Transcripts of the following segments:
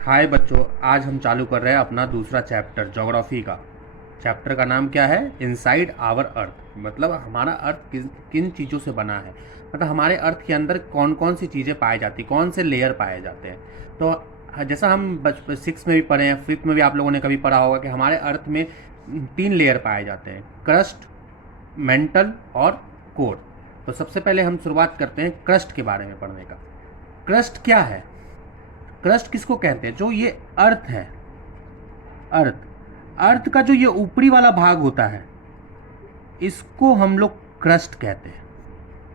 हाय बच्चों, आज हम चालू कर रहे हैं अपना दूसरा चैप्टर ज्योग्राफी का। चैप्टर का नाम क्या है? Inside our earth. मतलब हमारा अर्थ किन चीज़ों से बना है, मतलब हमारे अर्थ के अंदर कौन कौन सी चीज़ें पाई जाती, कौन से लेयर पाए जाते हैं। तो जैसा हम बचपन 6 में भी पढ़े हैं, 5th में भी आप लोगों ने कभी पढ़ा होगा कि हमारे अर्थ में 3 लेयर पाए जाते हैं, क्रस्ट, मेंटल और कोर। तो सबसे पहले हम शुरुआत करते हैं क्रस्ट के बारे में पढ़ने का। क्रस्ट क्या है? क्रस्ट किसको कहते हैं? जो ये अर्थ है, अर्थ अर्थ का जो ये ऊपरी वाला भाग होता है, इसको हम लोग क्रस्ट कहते हैं।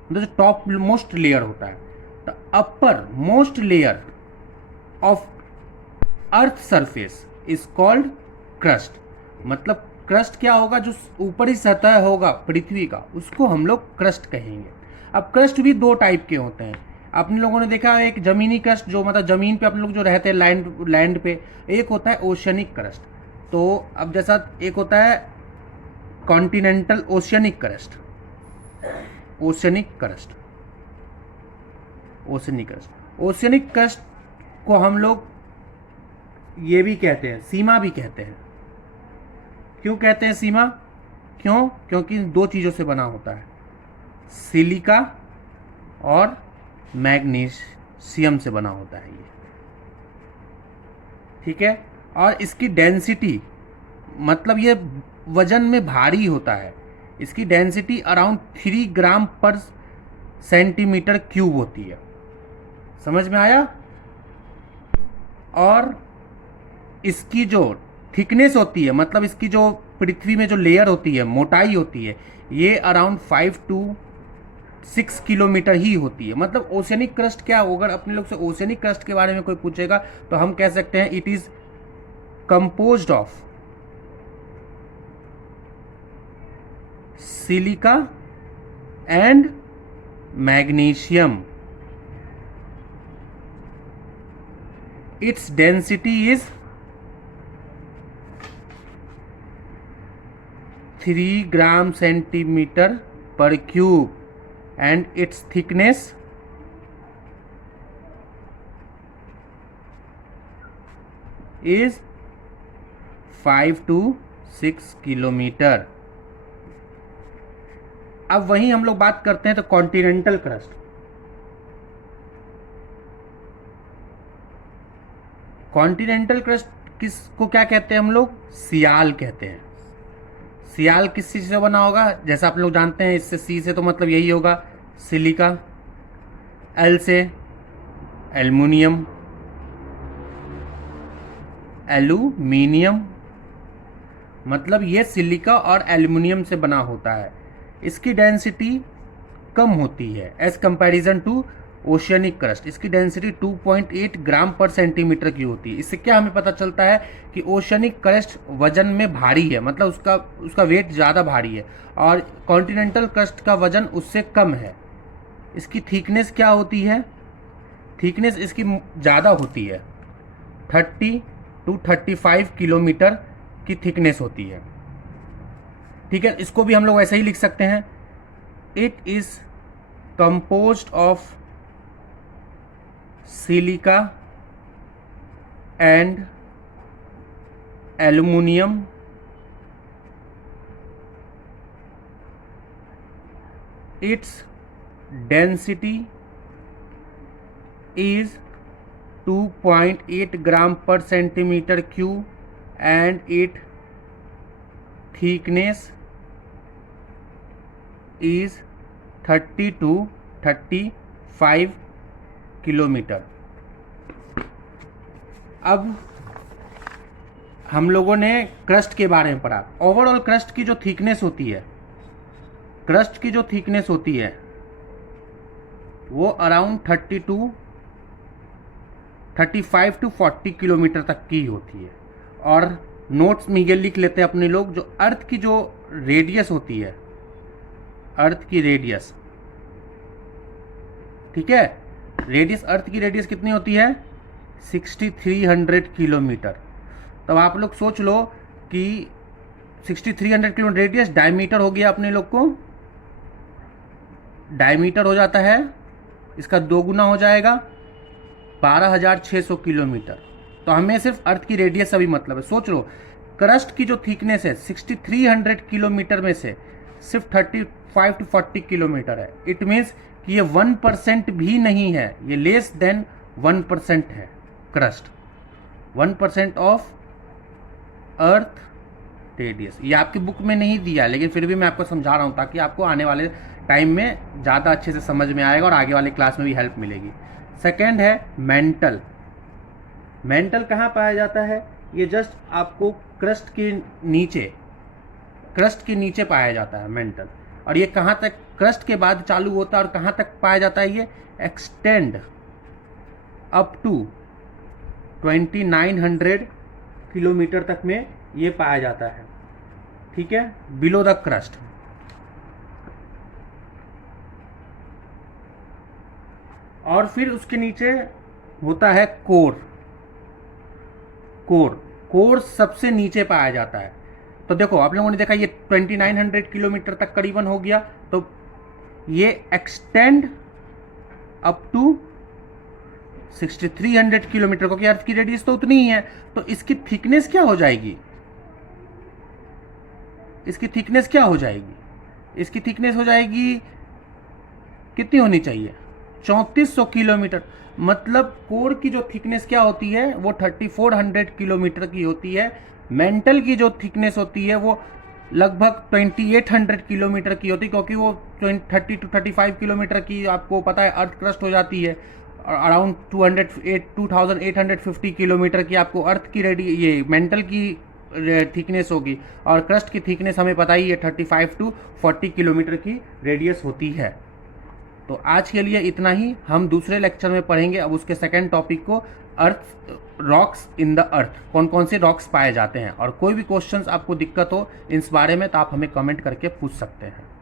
मतलब जो टॉप मोस्ट लेयर होता है, the upper most layer of earth surface is called crust. मतलब क्रस्ट क्या होगा? जो ऊपरी सतह होगा पृथ्वी का, उसको हम लोग क्रस्ट कहेंगे। अब क्रस्ट भी दो टाइप के होते हैं। अपने लोगों ने देखा एक जमीनी क्रस्ट, जो मतलब जमीन पे अपने लोग जो रहते हैं लैंड पे। एक होता है ओशियनिक क्रस्ट। तो अब जैसा एक होता है continental oceanic crust, oceanic crust, oceanic crust. Oceanic crust को हम लोग ये भी कहते हैं, सीमा भी कहते हैं। क्यों कहते हैं सीमा? क्योंकि दो चीज़ों से बना होता है, सिलिका और मैग्नीशियम से बना होता है ये। ठीक है। और इसकी डेंसिटी, मतलब ये वजन में भारी होता है। इसकी डेंसिटी अराउंड 3 ग्राम पर सेंटीमीटर क्यूब होती है। समझ में आया? और इसकी जो थिकनेस होती है, मतलब इसकी जो पृथ्वी में जो लेयर होती है, मोटाई होती है, ये अराउंड 5 to 6 किलोमीटर ही होती है। मतलब ओशियनिक क्रस्ट क्या होगा? अगर अपने लोग से ओशियनिक क्रस्ट के बारे में कोई पूछेगा तो हम कह सकते हैं it is composed of silica and magnesium. Its density is 3 gram centimetre per cube and its thickness is 5 to 6 kilometre. अब वहीं हम लोग बात करते हैं तो कॉन्टिनेंटल क्रस्ट। कॉन्टिनेंटल क्रस्ट किसको क्या कहते हैं हम लोग? सियाल कहते हैं। सियाल किस चीज़ से बना होगा? जैसा आप लोग जानते हैं, इससे सी से तो मतलब यही होगा सिलिका, एल से एल्युमिनियम, एल्यूमिनियम, मतलब ये सिलिका और एल्युमिनियम से बना होता है। इसकी डेंसिटी कम होती है as comparison to oceanic crust. इसकी डेंसिटी 2.8 ग्राम पर सेंटीमीटर की होती है। इससे क्या हमें पता चलता है कि ओशियनिक क्रस्ट वजन में भारी है, मतलब उसका वेट ज़्यादा भारी है, और कॉन्टिनेंटल क्रस्ट का वजन उससे कम है। इसकी थिकनेस क्या होती है? थिकनेस इसकी ज़्यादा होती है, 30 to 35 किलोमीटर की थिकनेस होती है। ठीक है, इसको भी हम लोग ऐसे ही लिख सकते हैं, it is composed of silica and aluminium. Its density is 2.8 gram पर centimetre cube and its thickness is 30 to 35 kilometre. अब हम लोगों ने क्रस्ट के बारे में पढ़ा। ओवरऑल क्रस्ट की जो थिकनेस होती है, क्रस्ट की जो थिकनेस होती है वो अराउंड 35 to 40 किलोमीटर तक की होती है। और नोट्स में ये लिख लेते हैं अपने लोग, जो अर्थ की जो रेडियस होती है, अर्थ की रेडियस, ठीक है, रेडियस, अर्थ की रेडियस कितनी होती है? 6300 किलोमीटर। तब आप लोग सोच लो कि 6300 किलोमीटर रेडियस, डायमीटर हो गया अपने लोग को, डायमीटर हो जाता है, इसका 2 गुना हो जाएगा 12,600 किलोमीटर। तो हमें सिर्फ अर्थ की रेडियस से भी मतलब है। सोच लो, क्रस्ट की जो थिकनेस है 6300 किलोमीटर में से सिर्फ 35 टू 40 किलोमीटर है। इट मीन्स कि ये 1% भी नहीं है, ये लेस देन 1% है क्रस्ट, 1% ऑफ अर्थ रेडियस। ये आपकी बुक में नहीं दिया, लेकिन फिर भी मैं आपको समझा रहा हूँ ताकि आपको आने वाले टाइम में ज़्यादा अच्छे से समझ में आएगा और आगे वाले क्लास में भी हेल्प मिलेगी। सेकेंड है मेंटल। मेंटल कहाँ पाया जाता है? ये जस्ट आपको क्रस्ट के नीचे पाया जाता है मेंटल। और ये कहाँ तक क्रस्ट के बाद चालू होता है और कहाँ तक पाया जाता है? ये एक्सटेंड अप टू 2900 किलोमीटर तक में ये पाया जाता है, ठीक है, बिलो द क्रस्ट। और फिर उसके नीचे होता है कोर। कोर सबसे नीचे पाया जाता है। तो देखो, आप लोगों ने देखा ये 2900 किलोमीटर तक करीबन हो गया, तो ये एक्सटेंड अप टू 6300 किलोमीटर, क्योंकि अर्थ की रेडियस तो उतनी ही है। तो इसकी थिकनेस क्या हो जाएगी? इसकी थिकनेस हो जाएगी कितनी होनी चाहिए? 3400 किलोमीटर। मतलब कोर की जो थिकनेस क्या होती है वो 3400 किलोमीटर की होती है। मेंटल की जो थिकनेस होती है वो लगभग 2800 किलोमीटर की होती है, क्योंकि वो 30 टू 35 किलोमीटर की आपको पता है अर्थ क्रस्ट हो जाती है। अराउंड 2850 किलोमीटर की आपको अर्थ की ये मेंटल की थिकनेस होगी, और क्रस्ट की थिकनेस हमें पता ही है 35 टू 40 किलोमीटर की रेडियस होती है। तो आज के लिए इतना ही। हम दूसरे लेक्चर में पढ़ेंगे अब उसके सेकंड टॉपिक को, अर्थ रॉक्स इन द अर्थ, कौन कौन से रॉक्स पाए जाते हैं। और कोई भी क्वेश्चंस आपको दिक्कत हो इस बारे में तो आप हमें कमेंट करके पूछ सकते हैं।